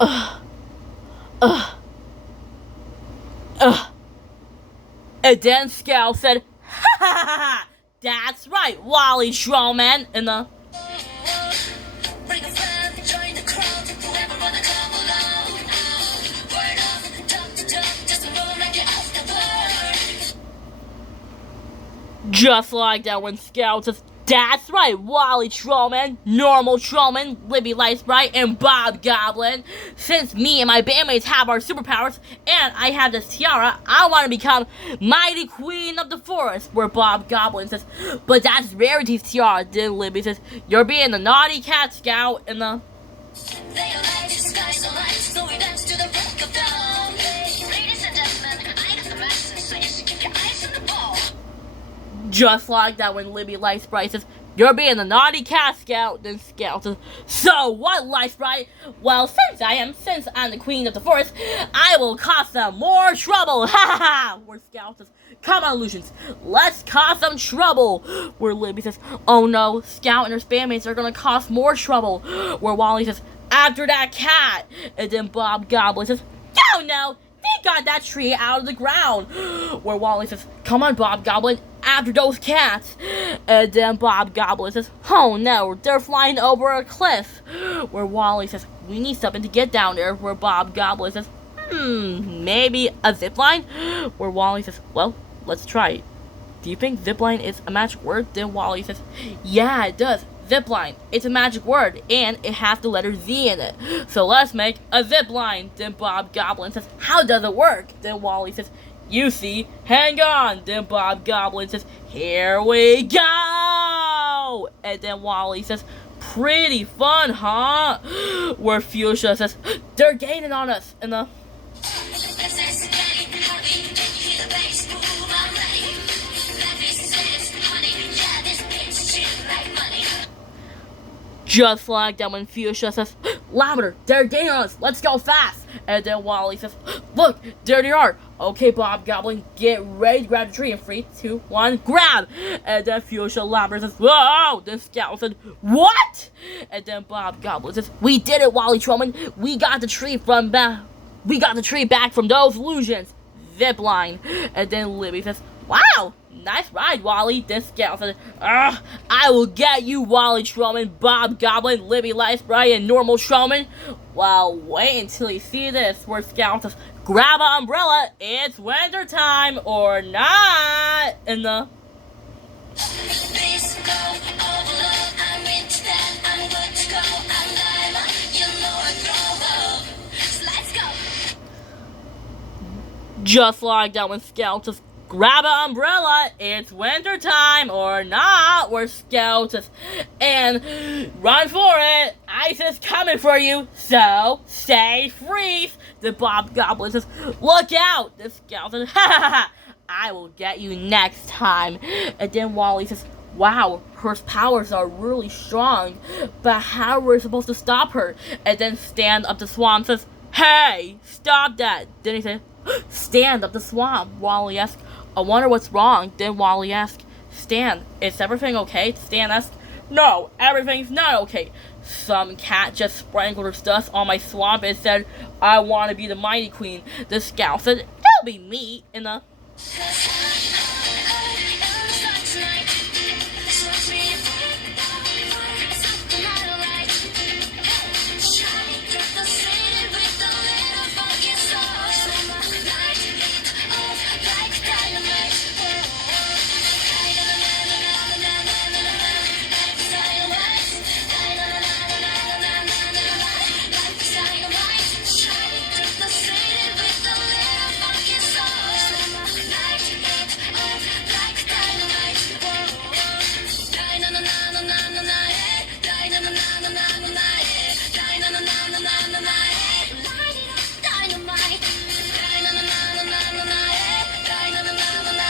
Ugh. Ugh. Ugh. And then Scout said, ha ha ha ha! That's right, Wally Showman, in the... Just like that when Scout says, that's right, Wally Trollman, Normal Trollman, Libby Lightsprite, and Bob Goblin. Since me and my bandmates have our superpowers, and I have this tiara, I want to become Mighty Queen of the Forest, where Bob Goblin says, but that's Rarity's tiara. Then Libby says, you're being the naughty cat Scout, and the... Just like that when Libby Lightsprite says, you're being the naughty cat Scout, then Scout says, so what, Lightsprite? Well, since I'm the queen of the forest, I will cause them more trouble, ha ha ha! Where Scout says, come on, Illusions, let's cause some trouble! Where Libby says, oh no, Scout and her spammates are gonna cause more trouble! Where Wally says, after that cat! And then Bob Goblin says, oh no! They got that tree out of the ground! Where Wally says, come on, Bob Goblin, after those cats! And then Bob Goblin says, oh no, they're flying over a cliff! Where Wally says, we need something to get down there. Where Bob Goblin says, maybe a zipline? Where Wally says, well, let's try it. Do you think zipline is a magic word? Then Wally says, yeah, it does. Zipline. It's a magic word, and it has the letter Z in it. So let's make a zipline. Then Bob Goblin says, how does it work? Then Wally says, you see, hang on. Then Bob Goblin says, here we go. And then Wally says, pretty fun, huh? Where Fuchsia says, they're gaining on us. And the... Just like that when Fuchsia says, Lavender, they're gaining on us, let's go fast! And then Wally says, look, there they are! Okay, Bob Goblin, get ready to grab the tree in 3, 2, 1, grab! And then Fuchsia Lavender says, whoa! Then Scout said, what? And then Bob Goblin says, we did it, Wally Trollman! We got the tree back from those illusions! Zipline! And then Libby says, wow! Nice ride, Wally. Then Scout says, I will get you, Wally Trollman, Bob Goblin, Libby Lightsprite, and Normal Trollman. Well, wait until you see this, where Scout says, grab an umbrella, it's winter time, or not. And the... Just like that when Scout says, grab an umbrella, it's winter time, or not, where Scout says, and run for it, ice is coming for you, so stay freeze. The Bob Goblin says, look out. The Scout says, ha ha ha, I will get you next time. And then Wally says, wow, her powers are really strong, but how are we supposed to stop her? And then Stand Up the Swamp says, hey, stop that. Then he said, Stand Up the Swamp. Wally asks, I wonder what's wrong. Then Wally asks, Stan, is everything okay? Stan asks, no, everything's not okay. Some cat just sprinkled her dust on my swamp and said, I want to be the Mighty Queen. The Scout said, that'll be me. In the...